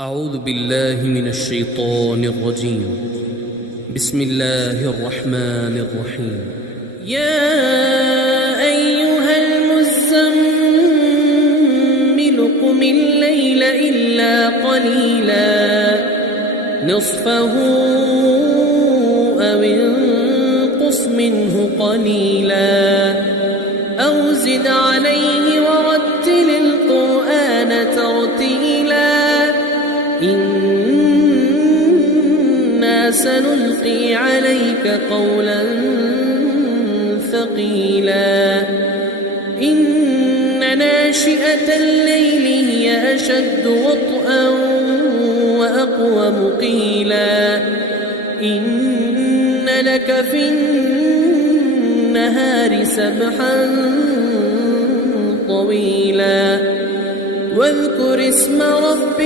أعوذ بالله من الشيطان الرجيم. بسم الله الرحمن الرحيم. يا أيها المزمل قم الليل إلا قليلا نصفه أو انقص منه قليلا أو زد عليه ورتل القرآن ترتيلا إنا سنلقي عليك قولا ثقيلا إن ناشئة الليل هي أشد وطئا وأقوم قيلا إن لك في النهار سبحا طويلا واذكر اسم ربك